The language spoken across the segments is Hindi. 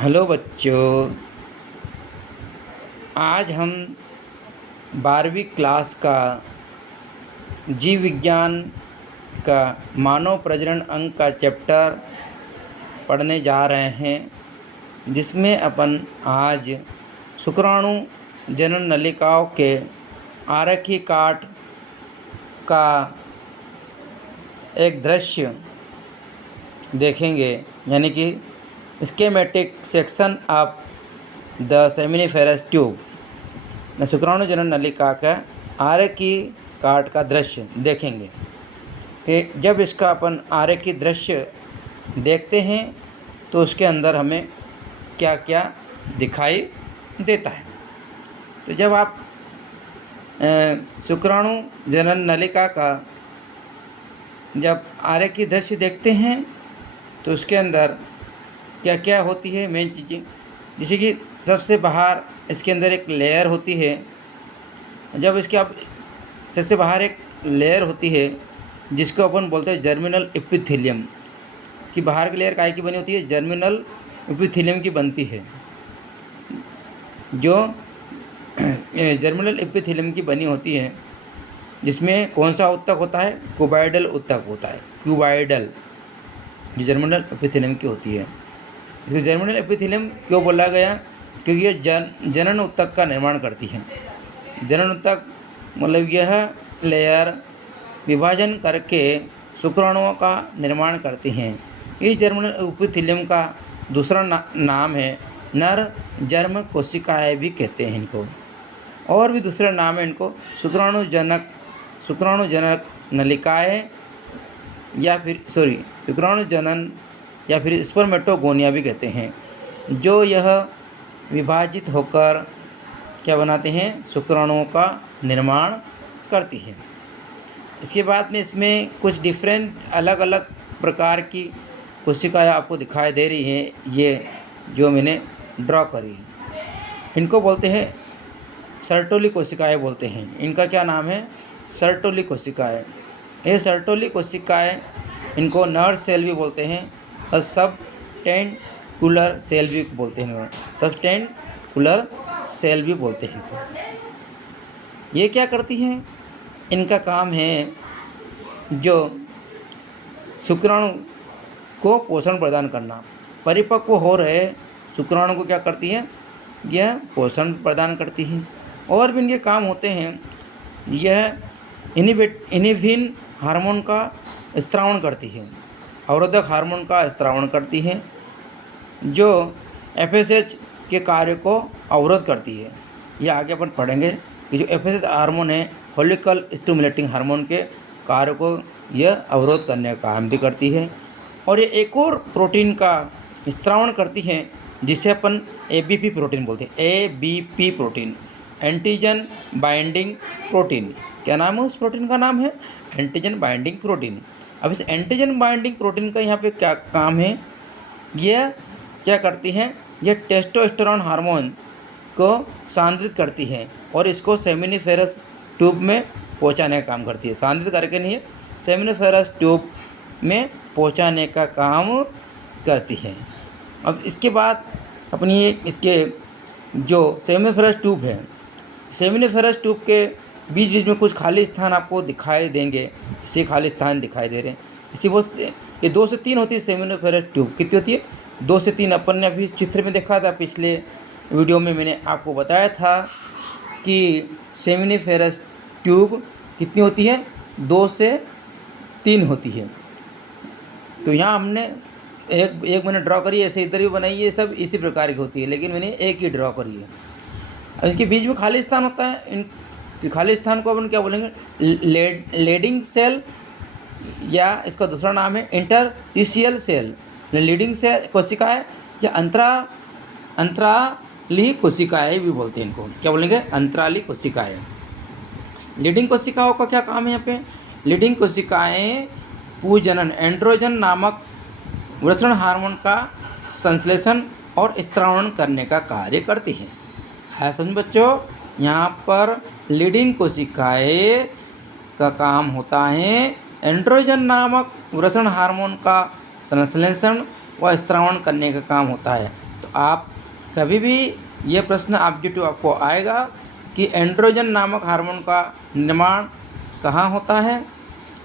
हेलो बच्चों, आज हम 12वीं क्लास का जीव विज्ञान का मानव प्रजनन अंग का चैप्टर पढ़ने जा रहे हैं, जिसमें अपन आज शुक्राणु जनन नलिकाओं के आरकी काट का एक दृश्य देखेंगे, यानी कि schematic section of the seminiferous tube में शुक्राणु जनन नलिका का आरकी काट का दृश्य देखेंगे कि जब इसका अपन आरकी दृश्य देखते हैं तो उसके अंदर हमें क्या क्या दिखाई देता है। तो जब आप शुक्राणु जनन नलिका का जब आरकी दृश्य देखते हैं तो उसके अंदर क्या क्या होती है मेन चीज़ें, जैसे कि सबसे बाहर इसके अंदर एक लेयर होती है। जब इसके आप सबसे बाहर एक लेयर होती है जिसको अपन बोलते हैं जर्मिनल एपिथेलियम की बाहर की लेयर काय की बनी होती है, जर्मिनल एपिथेलियम की बनती है। जो जर्मिनल एपिथेलियम की बनी होती है जिसमें कौन सा ऊतक होता है, क्यूबॉइडल ऊतक होता है। क्यूबॉइडल जो जर्मिनल एपिथेलियम की होती है। इसको जर्मिनल एपिथेलियम क्यों बोला गया, क्योंकि यह जनन ऊतक का निर्माण करती है। जनन ऊतक मतलब यह लेयर विभाजन करके शुक्राणुओं का निर्माण करती हैं। इस जर्मिनल एपिथेलियम का दूसरा नाम है नर जर्म कोशिकाएं भी कहते हैं इनको, और भी दूसरा नाम है इनको शुक्राणु जनक नलिकाएं या फिर शुक्राणु जनन या फिर स्पर्मेटोगोनिया भी कहते हैं, जो यह विभाजित होकर क्या बनाते हैं, शुक्राणुओं का निर्माण करती है। इसके बाद में इसमें कुछ डिफरेंट अलग अलग प्रकार की कोशिकाएं आपको दिखाई दे रही हैं। ये जो मैंने ड्रॉ करी है इनको बोलते हैं सर्टोली कोशिकाएं बोलते हैं। इनका क्या नाम है, सर्टोली कोशिकाएं। ये सर्टोली कोशिकाएं इनको नर्व सेल भी बोलते हैं और सबटेंकुलर सेल भी बोलते हैं। सबटेंकुलर सेल भी बोलते हैं इनको। ये क्या करती हैं, इनका काम है जो शुक्राणु को पोषण प्रदान करना। परिपक्व हो रहे शुक्राणु को क्या करती है, यह पोषण प्रदान करती है। और भी इनके काम होते हैं, यह इनिविन हार्मोन का स्त्रावण करती है, अवरोधक हार्मोन का स्त्रावण करती है, जो एफएसएच के कार्य को अवरोध करती है। यह आगे अपन पढ़ेंगे कि जो एफएसएच हार्मोन है, फॉलिकल स्टिमुलेटिंग हार्मोन के कार्य को यह अवरोध करने का काम भी करती है। और ये एक और प्रोटीन का स्त्रावण करती है जिसे अपन एबीपी प्रोटीन बोलते हैं। ABP protein, antigen binding protein. क्या नाम है उस प्रोटीन का, नाम है एंटीजन बाइंडिंग प्रोटीन। अब इस एंटीजन बाइंडिंग प्रोटीन का यहाँ पे क्या काम है, यह क्या करती है, यह टेस्टोस्टेरोन हार्मोन को सांद्रित करती है और इसको सेमिनिफेरस ट्यूब में पहुँचाने का काम करती है। सांद्रित करके नहीं है, सेमिनिफेरस ट्यूब में पहुँचाने का काम करती है। अब इसके बाद अपनी इसके जो सेमिनिफेरस ट्यूब है, सेमिनिफेरस ट्यूब के बीच बीच में कुछ खाली स्थान आपको दिखाई देंगे। इसी खाली स्थान दिखाई दे रहे हैं, इसी वो ये 2 से 3 होती है सेमिनिफेरस ट्यूब। कितनी होती है, 2 से 3। अपन ने अभी चित्र में देखा था, पिछले वीडियो में मैंने आपको बताया था कि सेमिनिफेरस ट्यूब कितनी होती है, 2 से 3 होती है। तो यहाँ हमने एक मैंने ड्रॉ करी है, ऐसे इधर भी बनाई है, सब इसी प्रकार की होती है, लेकिन मैंने एक ही ड्रॉ करी है। अब इसके बीच में खाली स्थान होता है, इन खाली स्थान को अपन क्या बोलेंगे, लीडिंग सेल, या इसका दूसरा नाम है इंटरस्टिशियल सेल। लीडिंग सेल कोशिकाएं या अंतराली कोशिकाएं भी बोलते हैं इनको। क्या बोलेंगे, अंतराली कोशिकाएं। लीडिंग कोशिकाओं का क्या काम है यहाँ पे, लीडिंग कोशिकाएं पूजनन एंड्रोजन नामक वृषण हार्मोन का संश्लेषण और स्त्रावण करने का कार्य करती हैं। है समझ बच्चों, यहाँ पर लीडिंग कोशिकाएं का काम होता है एंड्रोजन नामक वृषण हार्मोन का संश्लेषण व स्त्रावण करने का काम होता है। तो आप कभी भी ये प्रश्न ऑब्जेक्टिव आपको आएगा कि एंड्रोजन नामक हार्मोन का निर्माण कहाँ होता है,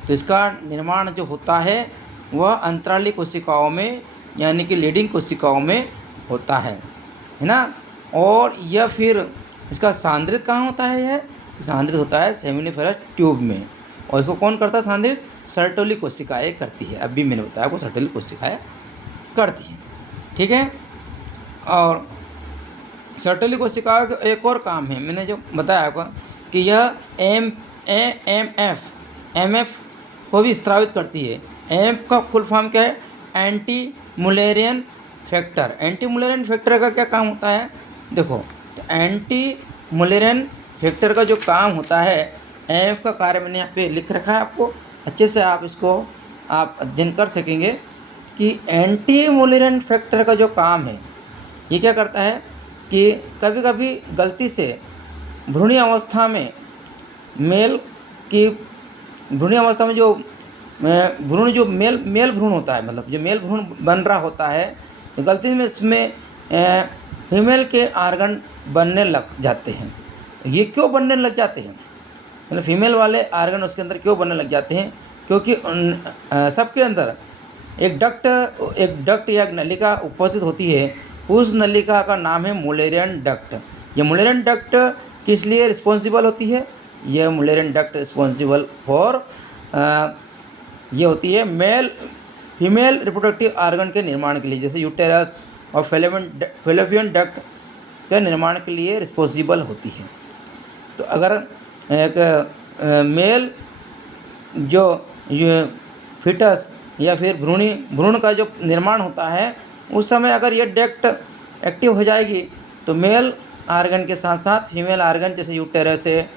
तो इसका निर्माण जो होता है वह अंतराली कोशिकाओं में यानी कि लीडिंग कोशिकाओं में होता है ना। और यह फिर इसका सांद्रित कहाँ होता है, यह सांद्रित होता है सेमिनिफेरस ट्यूब में। और इसको कौन करता है सांद्रित? सर्टोली कोशिकाएँ करती है। अभी मैंने बताया आपको सर्टोली कोशिकाएँ करती है, ठीक है। और सर्टोली कोशिकाओं का एक और काम है, मैंने जो बताया आपको कि यह एमएफ को भी स्रावित करती है। एमएफ का फुल फॉर्म क्या है? Anti Mullerian factor. Anti Mullerian factor का क्या काम होता है? देखो, तो एंटी मुलेरियन फैक्टर का जो काम होता है, एमएफ का कार्य मैंने यहाँ पे लिख रखा है, आपको अच्छे से आप इसको आप अध्ययन कर सकेंगे कि एंटी मुलेरियन फैक्टर का जो काम है ये क्या करता है कि कभी कभी गलती से भ्रूणीय अवस्था में मेल की भ्रूणीय अवस्था में जो भ्रूण जो मेल भ्रूण होता है, मतलब जो मेल भ्रूण बन रहा होता है, तो गलती में इसमें फीमेल के आर्गन बनने लग जाते हैं। ये क्यों बनने लग जाते हैं, मतलब फीमेल वाले आर्गन उसके अंदर क्यों बनने लग जाते हैं? क्योंकि सबके अंदर एक डक्ट या एक नलिका उपस्थित होती है। उस नलिका का नाम है मुलेरियन डक्ट। ये मुलेरियन डक्ट किस लिए रिस्पॉन्सिबल होती है? यह मुलेरियन डक्ट रिस्पॉन्सिबल फॉर ये होती है फीमेल रिप्रोडक्टिव आर्गन के निर्माण के लिए, जैसे यूटेरस और फेलोपियन डक्ट के निर्माण के लिए रिस्पॉन्सिबल होती है। तो अगर एक मेल जो ये फिटस या फिर भ्रूण का जो निर्माण होता है, उस समय अगर ये डक्ट एक्टिव हो जाएगी तो मेल आर्गन के साथ साथ फीमेल आर्गन जैसे यूटेरस है,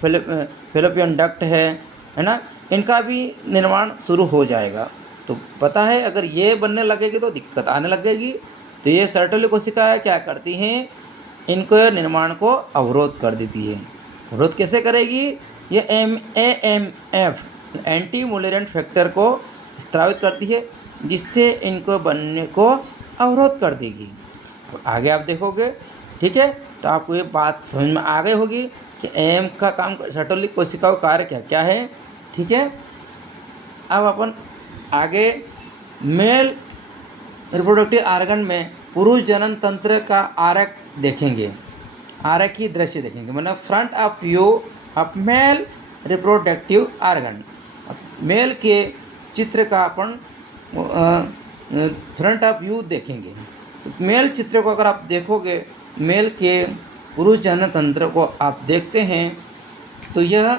फेलोपियन डक्ट है ना, इनका भी निर्माण शुरू हो जाएगा। तो पता है अगर ये बनने लगेगी तो दिक्कत आने लगेगी। तो ये सर्टोली कोशिकाएं क्या करती हैं? इनको निर्माण को अवरोध कर देती है। अवरोध कैसे करेगी? ये एमएफ एंटी मुलेरियन फैक्टर को स्रावित करती है, जिससे इनको बनने को अवरोध कर देगी। और आगे आप देखोगे, ठीक है, तो आपको ये बात समझ में आ गई होगी कि एम का काम सर्टोली कोशिकाओं का कार्य क्या क्या है, ठीक है। अब अपन आगे मेल रिप्रोडक्टिव आर्गन में पुरुष जनन तंत्र का आरेख देखेंगे, आरेखी दृश्य देखेंगे, मतलब front of view of male reproductive organ. Male के चित्र का अपन फ्रंट ऑफ व्यू देखेंगे। तो मेल चित्र को अगर आप देखोगे, मेल के पुरुष जनन तंत्र को आप देखते हैं तो यह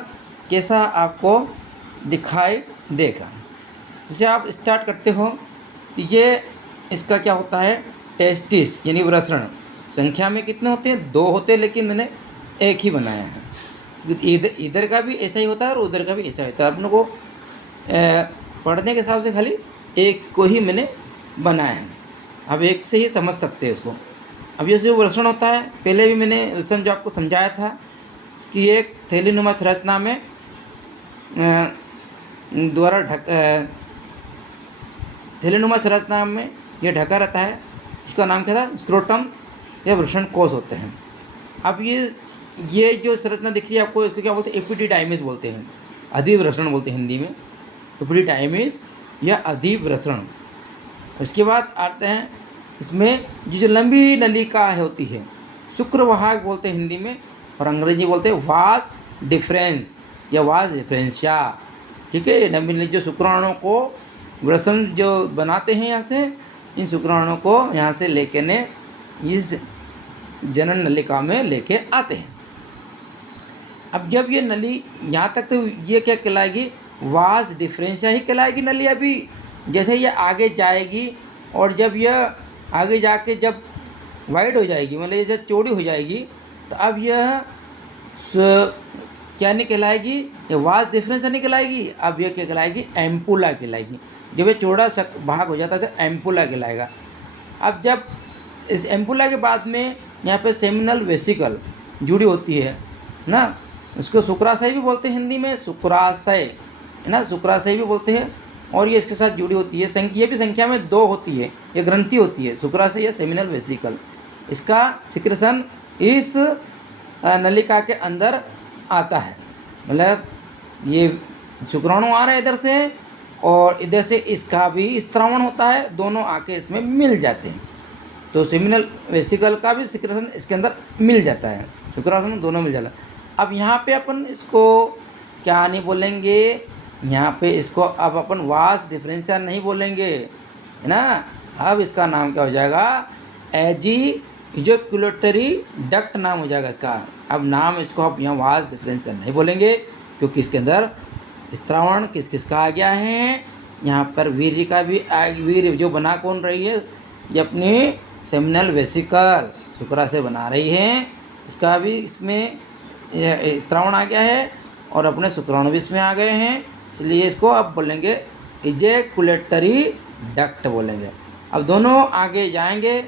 कैसा आपको दिखाई देगा। जैसे आप स्टार्ट करते हो तो ये इसका क्या होता है? टेस्टिस यानी वृषण। संख्या में कितने होते हैं? 2 होते हैं, लेकिन मैंने एक ही बनाया है। इधर का भी ऐसा ही होता है और उधर का भी ऐसा होता है। आप लोगों को पढ़ने के हिसाब से खाली एक को ही मैंने बनाया है, आप एक से ही समझ सकते हैं उसको। अब ये जो वृषण होता है, पहले भी मैंने वृषण जो आपको समझाया था कि एक थैलीनुमा संरचना में थैलीनुमा संरचना में यह ढका रहता है। उसका नाम क्या था? स्क्रोटम या वृषण कोश होते हैं। अब ये जो संरचना दिख रही है आपको, इसको क्या बोलते हैं? एपिडिडाइमिस बोलते हैं, अधिवृषण बोलते हैं हिंदी में, एपिडिडाइमिस या अधिवृषण। उसके बाद आते हैं इसमें ये जो लंबी नलिका होती है, शुक्रवाहक बोलते हैं हिंदी में, और अंग्रेजी बोलते हैं वास डिफरेंस या वास डिफरेंशिया, ठीक है। लंबी नली जो शुक्राणुओं को वृषण जो बनाते हैं, यहाँ से इन शुक्राणुओं को यहाँ से लेके ने इस जनन नलिका में लेके आते हैं। अब जब ये नली यहाँ तक, तो ये क्या कहलाएगी? वास डिफरेंशिया ही कहलाएगी नली। अभी जैसे ये आगे जाएगी और जब यह आगे जाके जब वाइड हो जाएगी, मतलब ये जब चौड़ी हो जाएगी, तो अब यह क्या नहीं कहलाएगी? ये वास डिफरेंशिया नहीं कहलाएगी। अब यह क्या कहलाएगी? एम्पुला कहलाएगी। जब ये चौड़ा भाग हो जाता है तो एम्पुला कहलाएगा। अब जब इस एम्पुला के बाद में यहाँ पे सेमिनल वेसिकल जुड़ी होती है ना, उसको शुक्राशय भी बोलते हैं हिंदी में, शुक्राशय है ना, शुक्राशय भी बोलते हैं। और ये इसके साथ जुड़ी होती है। ये भी संख्या में 2 होती है, ये ग्रंथि होती है शुक्राशय या सेमिनल वेसिकल। इसका सिक्रेशन इस नलिका के अंदर आता है। मतलब ये शुक्राणु आ रहा है इधर से और इधर से इसका भी स्त्रावण होता है, दोनों आके इसमें मिल जाते हैं। तो सेमिनल वेसिकल का भी सिक्रेशन इसके अंदर मिल जाता है, शुक्राशय में दोनों मिल जाता है। अब यहाँ पे अपन इसको क्या नहीं बोलेंगे, यहाँ पे इसको अब अपन वास डिफरेंशियल नहीं बोलेंगे, है ना। अब इसका नाम क्या हो जाएगा, एजिकुलेटरी डक्ट नाम हो जाएगा इसका। अब नाम इसको आप यहाँ वास डिफरेंशियल नहीं बोलेंगे, क्योंकि इसके अंदर स्त्रावण किस किस का आ गया है। यहाँ पर वीर्य का भी वीर्य जो बना कौन रही है, ये अपनी सेमिनल वेसिकल शुक्राशय बना रही है, इसका भी इसमें स्त्रावण आ गया है और अपने शुक्राणु भी इसमें आ गए हैं, इसलिए इसको अब बोलेंगे इजेकुलेटरी डक्ट बोलेंगे। अब दोनों आगे जाएंगे,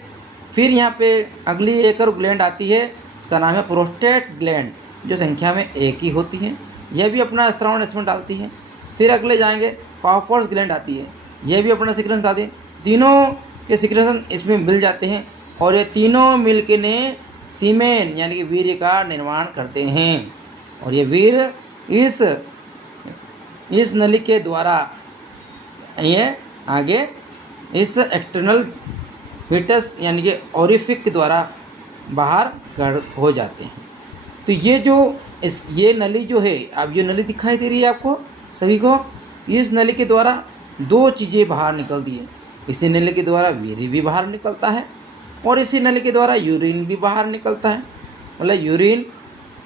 फिर यहाँ पे अगली एक और ग्लैंड आती है, इसका नाम है प्रोस्टेट ग्लैंड, जो संख्या में 1 ही होती है, यह भी अपना स्त्रावण इसमें डालती है। फिर अगले जाएंगे पाफर्स ग्लैंड आती है, यह भी अपना सिक्रेशन डालती है। तीनों के सिक्रेशन इसमें मिल जाते हैं और ये तीनों मिलके ने सीमेन यानी कि वीर्य का निर्माण करते हैं। और ये वीर्य इस नली के द्वारा ये आगे इस एक्सटर्नल फिटस यानी कि ओरिफिक के द्वारा बाहर हो जाते हैं। तो ये जो ये नली जो है, अब ये नली दिखाई दे रही है आपको सभी को, इस नली के द्वारा 2 चीज़ें बाहर निकलती है। इसी नली के द्वारा वीर्य भी बाहर निकलता है और इसी नली के द्वारा यूरिन भी बाहर निकलता है। मतलब यूरिन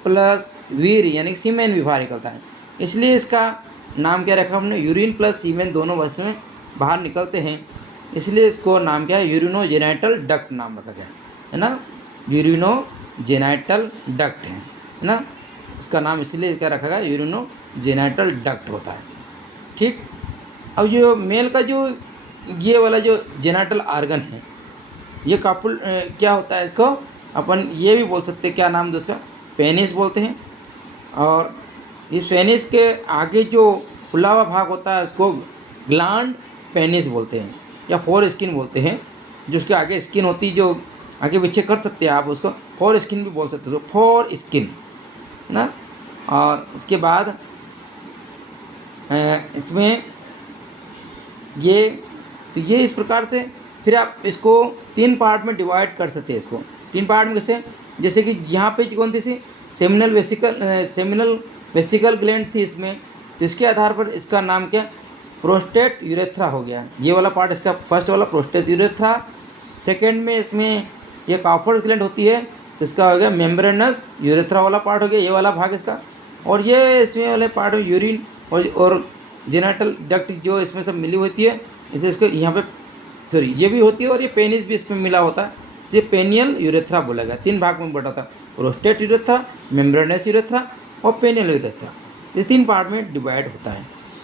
प्लस वीर्य यानी सीमेन भी बाहर निकलता है, इसलिए इसका नाम क्या रखा हमने, यूरिन प्लस सीमेन दोनों बस में बाहर निकलते हैं, इसलिए इसको नाम क्या है, यूरिनोजेनाइटल डक्ट नाम रखा गया है ना। यूरिनोजेनाइटल डक्ट है ना, इसका नाम इसलिए क्या रखा गया, यूरिनोजेनाइटल डक्ट होता है। ठीक। अब जो मेल का जो ये वाला जो जेनाइटल आर्गन है, ये कापुल क्या होता है, इसको अपन ये भी बोल सकते हैं, क्या नाम दो उसका, पेनिस बोलते हैं। और इस पेनिस के आगे जो खुला हुआ भाग होता है उसको ग्लैंड पेनिस बोलते हैं या फोर स्किन बोलते हैं। जो उसके आगे स्किन होती है, जो आगे पीछे कर सकते हैं आप उसको, फोर स्किन भी बोल सकते हो, फोर स्किन ना। और इसके बाद इसमें ये तो ये इस प्रकार से फिर आप इसको 3 पार्ट में डिवाइड कर सकते हैं। इसको 3 पार्ट में कैसे, जैसे कि यहाँ पे कौन थी सेमिनल वेसिकल ग्लैंड थी इसमें, तो इसके आधार पर इसका नाम क्या, प्रोस्टेट यूरेथ्रा हो गया। ये वाला पार्ट इसका फर्स्ट वाला प्रोस्टेट यूरेथ्रा। सेकेंड में इसमें ये काफर्स ग्लैंड होती है, तो इसका हो गया मेम्ब्रेनस यूरेथ्रा वाला पार्ट हो गया, ये वाला भाग इसका। और ये इसमें वाले पार्ट में यूरिन और जेनाइटल डक्ट जो इसमें सब मिली होती है, इसे इसको यहाँ पे सॉरी ये भी होती है और ये पेनिस भी इसमें मिला होता है, इसे पेनियल यूरेथ्रा बोला गया। 3 भाग में बटा था, प्रोस्टेट यूरेथ्रा, मेम्ब्रेनस यूरेथ्रा और पेनियल यूरेथ्रा, ये 3 पार्ट में डिवाइड होता है।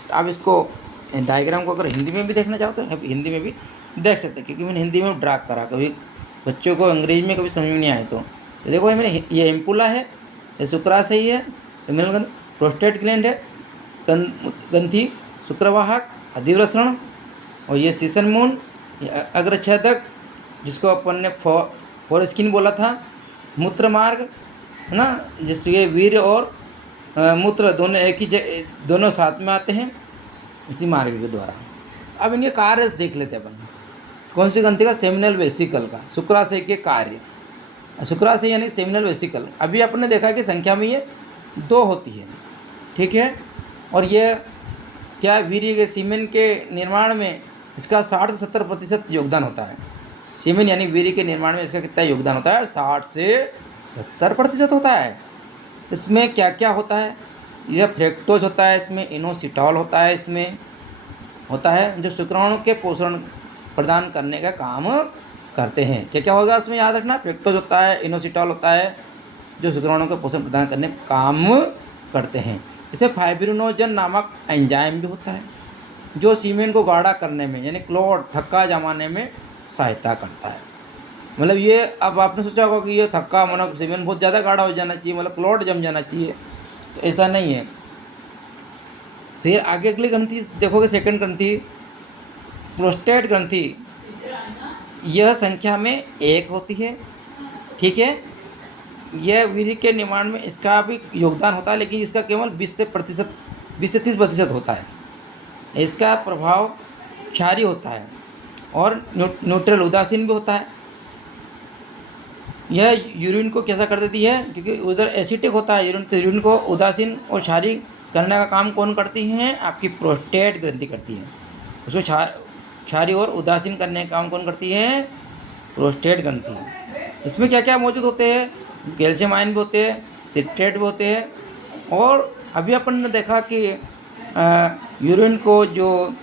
तो आप इसको डायग्राम को अगर हिंदी में भी देखना चाहो तो हिंदी में भी देख सकते हैं, क्योंकि मैंने हिंदी में ड्रा करा, कभी बच्चों को अंग्रेजी में कभी समझ में नहीं आए तो देखो भाई मैंने ये एम्पुला है, ये शुक्राशय ही है, प्रोस्टेट ग्लैंड है, ग्रंथि शुक्रवाहक अधिवृषण, और ये सीसन मून, ये अग्रछेदक जिसको अपन ने फोर स्किन बोला था, मूत्र मार्ग है ना, जिसके वीर्य और मूत्र दोनों एक ही दोनों साथ में आते हैं इसी मार्ग के द्वारा। अब इनके कार्य देख लेते हैं अपन, कौन सी ग्रंथि का, सेमिनल वेसिकल का, शुक्राशय के कार्य। शुक्राशय यानी सेमिनल वेसिकल, अभी आपने देखा कि संख्या में ये 2 होती है, ठीक है। और ये क्या वीर्य के सीमेन के निर्माण में इसका 60 से 70% योगदान होता है। सीमेन यानी वीर्य के निर्माण में इसका कितना योगदान होता है, 60 से 70% होता है। इसमें क्या क्या होता है, यह फ्रेक्टोज होता है, इसमें इनोसिटॉल होता है, इसमें होता है जो शुक्राणु के पोषण प्रदान करने का काम करते हैं। क्या क्या होगा इसमें याद रखना, फ्रेक्टोज होता है, इनोसिटॉल होता है, जो शुक्राणु का पोषण प्रदान करने का काम करते हैं। इसे फाइब्रिनोजन नामक एंजाइम भी होता है, जो सीमेन को गाढ़ा करने में यानी क्लॉट थक्का जमाने में सहायता करता है। मतलब ये अब आपने सोचा होगा कि ये थक्का मतलब सीमेन बहुत ज़्यादा गाढ़ा हो जाना चाहिए, मतलब क्लॉट जम जाना चाहिए, तो ऐसा नहीं है। फिर आगे अगली ग्रंथि देखोगे, सेकंड ग्रंथि प्रोस्टेट ग्रंथि, यह संख्या में 1 होती है। ठीक है, यह वीर्य के निर्माण में इसका भी योगदान होता है, लेकिन इसका केवल 20 से 30% होता है। इसका प्रभाव क्षारीय होता है और न्यूट्रल उदासीन भी होता है। यह यूरिन को कैसा कर देती है, क्योंकि उधर एसिटिक होता है यूरिन, तो यूरिन को उदासीन और क्षारीय करने का काम कौन करती है, आपकी प्रोस्टेट ग्रंथि करती है। उसको क्षारीय और उदासीन करने का काम कौन करती है, प्रोस्टेट ग्रंथि। इसमें क्या क्या मौजूद होते हैं, कैल्शियम आयन भी होते हैं, सिट्रेट भी होते हैं, और अभी अपन ने देखा कि यूरिन को जो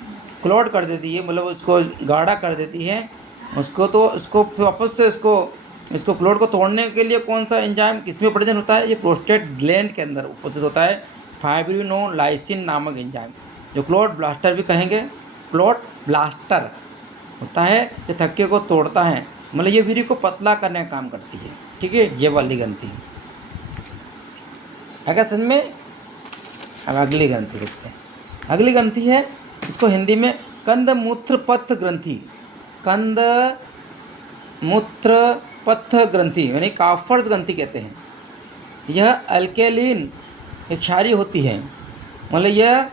क्लॉट कर देती है, मतलब उसको गाढ़ा कर देती है, उसको तो उसको वापस से इसको क्लॉट को तोड़ने के लिए कौन सा एंजाइम किसमें प्रेजेंट होता है, ये प्रोस्टेट ग्लैंड के अंदर उपस्थित होता है, फाइब्रिनोलाइसिन नामक एंजाइम, जो क्लॉट ब्लास्टर भी कहेंगे। क्लॉट ब्लास्टर होता है जो थक्के को तोड़ता है, मतलब ये वीर्य को पतला करने का काम करती है। ठीक है, ये वाली ग्रंथि। अगर समझ में, अब अगली ग्रंथि देखते हैं। अगली ग्रंथि है, इसको हिंदी में कंद मूत्र पथ ग्रंथि, कंद मूत्र पथ ग्रंथि यानी काफर्स ग्रंथि कहते हैं। यह अल्केलिन क्षारीय होती है, मतलब यह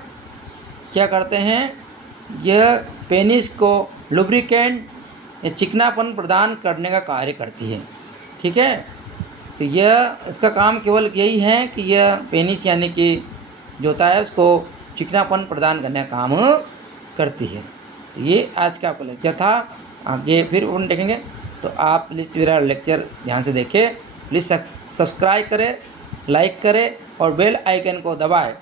क्या करते हैं, यह पेनिस को लुब्रिकेंट या चिकनापन प्रदान करने का कार्य करती है। ठीक है, तो यह इसका काम केवल यही है कि यह पेनिस यानी कि जो होता है उसको चिकनापन प्रदान करने का काम करती है। तो ये आज का आपका लेक्चर था, आगे फिर हम देखेंगे। तो आप प्लीज़ मेरा लेक्चर ध्यान से देखें, प्लीज़ सब्सक्राइब करें, लाइक करें और बेल आइकन को दबाएं